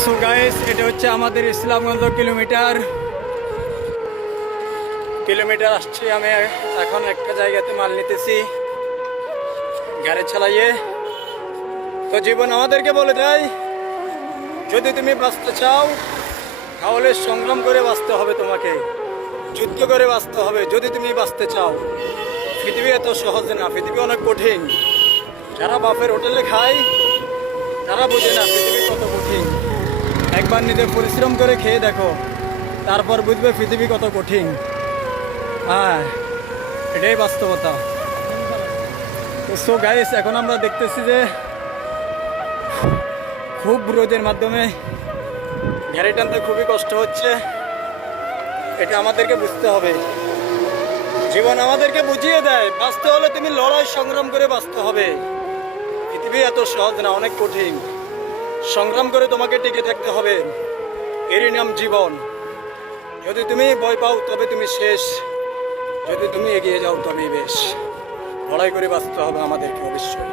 So guys, এটা হচ্ছে আমাদের ইসলামগঞ্জ কিলোমিটার আসছি। আমি এখন একটা জায়গাতে মাল নিতেছি গাড়ি চালাইয়ে। তো জীবন আমাদেরকে বলে দেয়, যদি তুমি বাঁচতে চাও তাহলে সংগ্রাম করে বাঁচতে হবে, তোমাকে যুদ্ধ করে বাঁচতে হবে যদি তুমি বাঁচতে চাও। পৃথিবী এত সহজ না, পৃথিবী অনেক কঠিন। যারা বাপের হোটেলে খায় তারা বোঝে না পৃথিবী কত কঠিন। একবার নিজে পরিশ্রম করে খেয়ে দেখো, তারপর বুঝবে পৃথিবী কত কঠিন। হ্যাঁ, এটাই বাস্তবতা। সো গাইস, এখন আমরা দেখতেছি যে খুব রোদের মাধ্যমে গাড়ি টানতে খুবই কষ্ট হচ্ছে। এটা আমাদেরকে বুঝতে হবে। জীবন আমাদেরকে বুঝিয়ে দেয়, বাঁচতে হলে তুমি লড়াই সংগ্রাম করে বাঁচতে হবে। পৃথিবী এত সহজ না, অনেক কঠিন। সংগ্রাম করে তোমাকে টিকে থাকতে হবে, এরই নাম জীবন। যদি তুমি ভয় পাও তবে তুমি শেষ, যদি তুমি এগিয়ে যাও তবেই বেশ। লড়াই করে বাঁচতে হবে আমাদেরকে অবশ্যই।